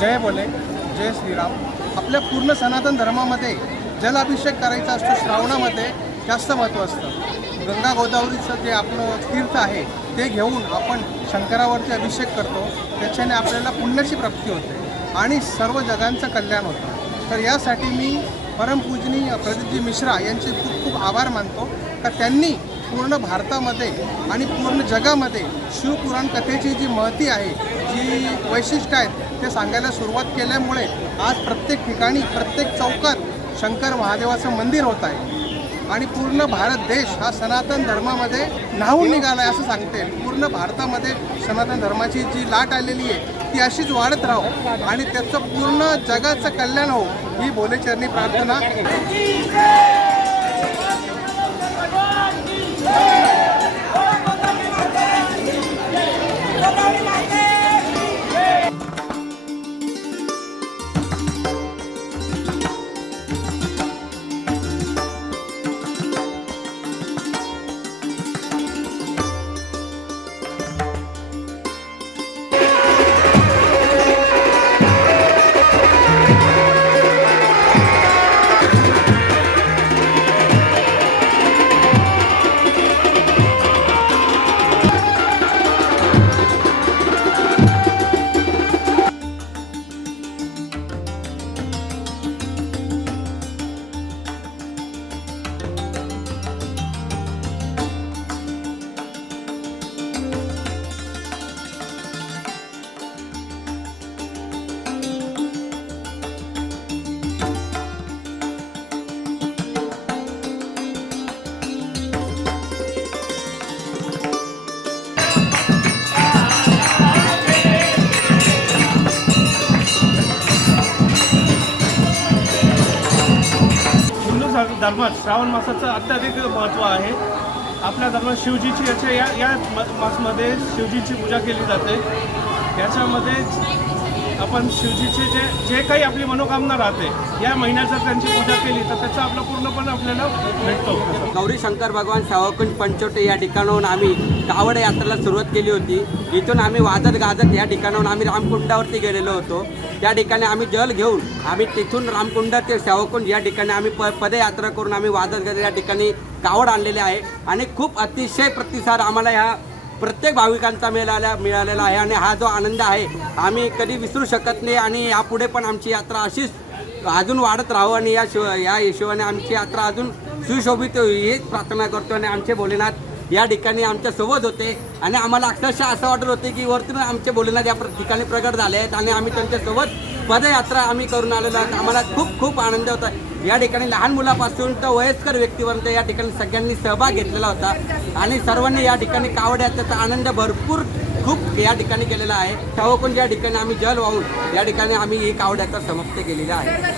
जय बोले जय श्रीराम. आपल्या पूर्ण सनातन धर्मामध्ये जलाभिषेक करायचा असतो श्रावणामध्ये जास्त महत्त्व असतं. गंगा गोदावरीचं जे आपलं तीर्थ आहे ते घेऊन आपण शंकरावरती अभिषेक करतो त्याच्याने आपल्याला पुण्याची प्राप्ती होते आणि सर्व जगांचं कल्याण होतं. तर यासाठी मी परमपूजनीय प्रदीपजी मिश्रा यांचे खूप खूप आभार मानतो. का त्यांनी पूर्ण भारतामध्ये आणि पूर्ण जगामध्ये शिवपुराण कथेची जी महती आहे जी वैशिष्ट्य आहेत ते सांगायला सुरुवात केल्यामुळे आज प्रत्येक ठिकाणी प्रत्येक चौकात शंकर महादेवाचं मंदिर होत आहे. आणि पूर्ण भारत देश हा सनातन धर्मामध्ये न्हावून निघाला आहे असं सांगते. पूर्ण भारतामध्ये सनातन धर्माची जी लाट आलेली आहे ती अशीच वाढत राहो आणि त्याचं पूर्ण जगाचं कल्याण हो ही भोलेचरणी प्रार्थना. धर्मात श्रावण मासाचं अत्याधिक महत्त्व आहे. आपल्या धर्मात शिवजीची याच्या या या मासमध्ये शिवजीची पूजा केली जाते. याच्यामध्ये आपण शिवजीची जे जे काही आपली मनोकामना राहते या महिन्यात जर त्यांची पूजा केली तर त्याचा आपला पूर्णपणे आपल्याला भेटतो. गौरी शंकर भगवान सावकुंज पंचोटे या ठिकाणाहून आम्ही कावड यात्रेला सुरुवात केली होती. इथून आम्ही वाजत गाजत या ठिकाणाहून आम्ही रामकुंडावरती गेलेलो होतो. त्या ठिकाणी आम्ही जल घेऊन आम्ही तिथून रामकुंड ते सावकुंज या ठिकाणी आम्ही प पदयात्रा करून आम्ही वाजत गाजत या ठिकाणी कावड आणलेले आहे. आणि खूप अतिशय प्रतिसाद आम्हाला ह्या प्रत्येक भाविकांचा मिळाला मिळालेला आहे आणि हा जो आनंद आहे आम्ही कधी विसरू शकत नाही आणि यापुढे पण आमची यात्रा अशीच अजून वाढत राहू आणि या शिव या हिशोबाने आमची यात्रा अजून सुशोभित होईल हीच प्रार्थना करतो आणि आमचे भोलेनाथ या ठिकाणी आमच्यासोबत होते आणि आम्हाला अक्षरशः असं वाटत होते की वरतून आमचे भोलेनाथ या प्र- ठिकाणी प्रगट झाले आहेत आणि आम्ही त्यांच्यासोबत पदयात्रा आम्ही करून आलेलो आहोत. आम्हाला खूप खूप आनंद होता या ठिकाणी लहान मुलापासून तर वयस्कर व्यक्तीपर्यंत या ठिकाणी सगळ्यांनी सहभाग घेतलेला होता. आणि सर्वांनी या ठिकाणी कावड त्याचा आनंद भरपूर खूप या ठिकाणी केलेला आहे. ठवकून या ठिकाणी आम्ही जल वाहून या ठिकाणी आम्ही ही कावड्याचा समाप्त केलेला आहे.